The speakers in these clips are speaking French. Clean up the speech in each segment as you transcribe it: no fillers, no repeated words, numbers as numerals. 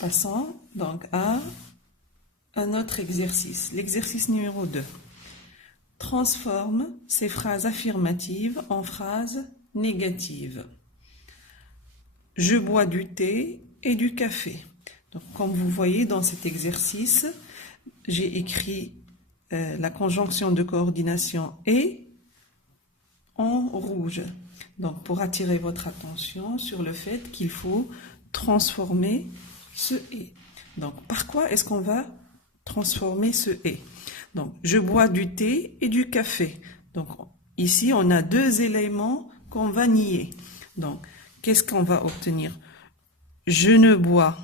Passons donc à un autre exercice, l'exercice numéro 2. Transforme ces phrases affirmatives en phrases négatives. Je bois du thé et du café. Donc, comme vous voyez dans cet exercice, j'ai écrit la conjonction de coordination et en rouge. Donc, pour attirer votre attention sur le fait qu'il faut transformer ce et. Donc, par quoi est-ce qu'on va transformer ce et? Donc, je bois du thé et du café. Donc, ici, on a deux éléments qu'on va nier. Donc, qu'est-ce qu'on va obtenir? Je ne bois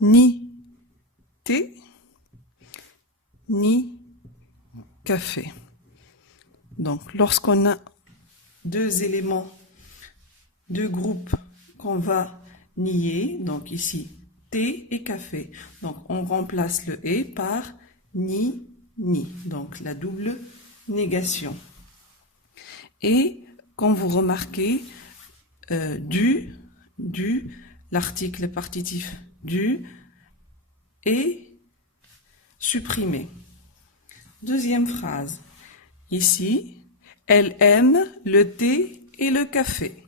ni thé, ni café. Donc, lorsqu'on a deux éléments, deux groupes qu'on va nier, donc ici, thé et café. Donc, on remplace le et par ni, ni. Donc, la double négation. Et, comme vous remarquez, l'article partitif du est supprimé. Deuxième phrase. Ici, elle aime le thé et le café.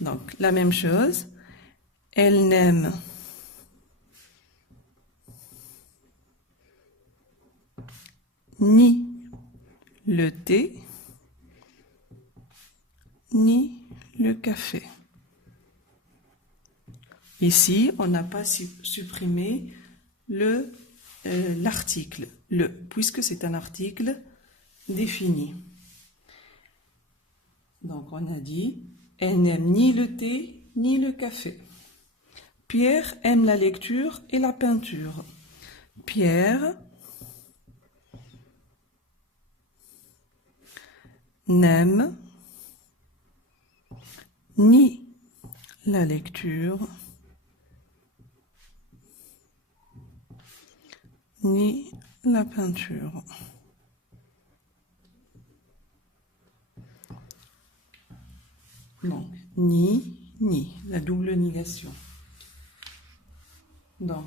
Donc, la même chose. Elle n'aime ni le thé, ni le café. Ici, on n'a pas supprimé l'article, puisque c'est un article défini. Donc, on a dit, elle n'aime ni le thé, ni le café. Pierre aime la lecture et la peinture. Pierre n'aime ni la lecture, ni la peinture. Donc, ni, la double négation. Donc,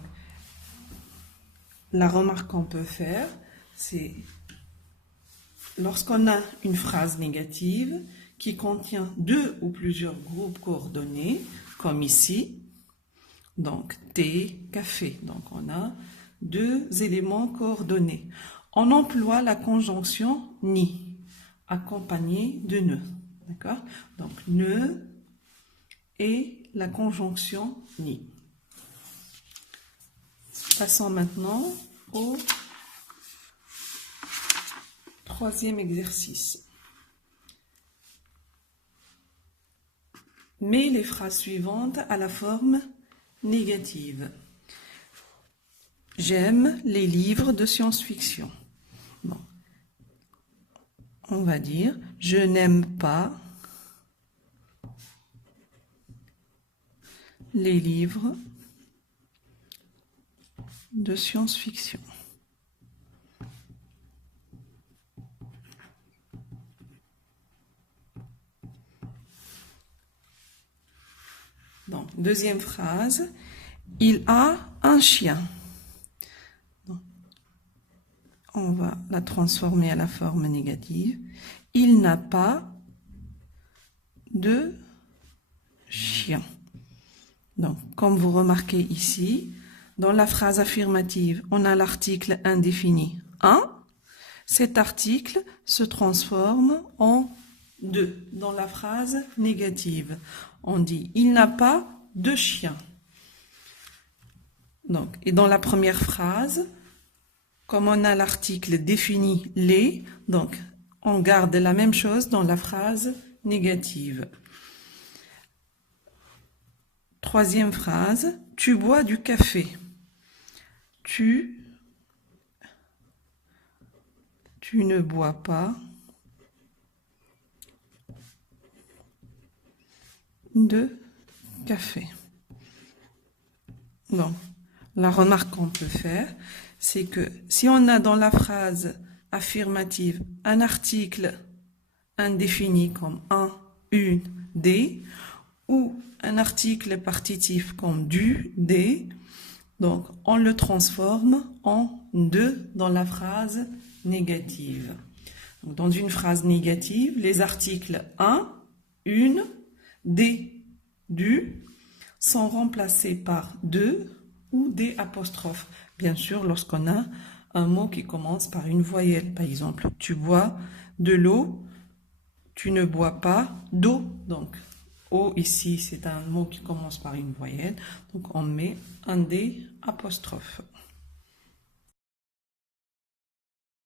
la remarque qu'on peut faire, c'est lorsqu'on a une phrase négative qui contient deux ou plusieurs groupes coordonnés, comme ici, donc thé, café. Donc, on a deux éléments coordonnés. On emploie la conjonction ni, accompagnée de ne. D'accord? Donc, ne et la conjonction ni. Passons maintenant au troisième exercice. Mets les phrases suivantes à la forme négative. J'aime les livres de science-fiction. Bon. On va dire, je n'aime pas les livres de science-fiction. Donc, deuxième phrase, il a un chien. Donc, on va la transformer à la forme négative. Il n'a pas de chien. Donc, comme vous remarquez ici, dans la phrase affirmative, on a l'article indéfini un. Cet article se transforme en deux dans la phrase négative. On dit, il n'a pas de chien. Donc, et dans la première phrase, comme on a l'article défini les, donc on garde la même chose dans la phrase négative. Troisième phrase, tu bois du café. Tu ne bois pas de café. Donc, la remarque qu'on peut faire, c'est que si on a dans la phrase affirmative un article indéfini comme un, une, des, ou un article partitif comme du, des, donc on le transforme en de dans la phrase négative. Donc, dans une phrase négative, les articles un, une, des, du sont remplacés par de ou des apostrophes. Bien sûr, lorsqu'on a un mot qui commence par une voyelle. Par exemple, tu bois de l'eau, tu ne bois pas d'eau. Donc, eau ici, c'est un mot qui commence par une voyelle. Donc, on met un des apostrophes.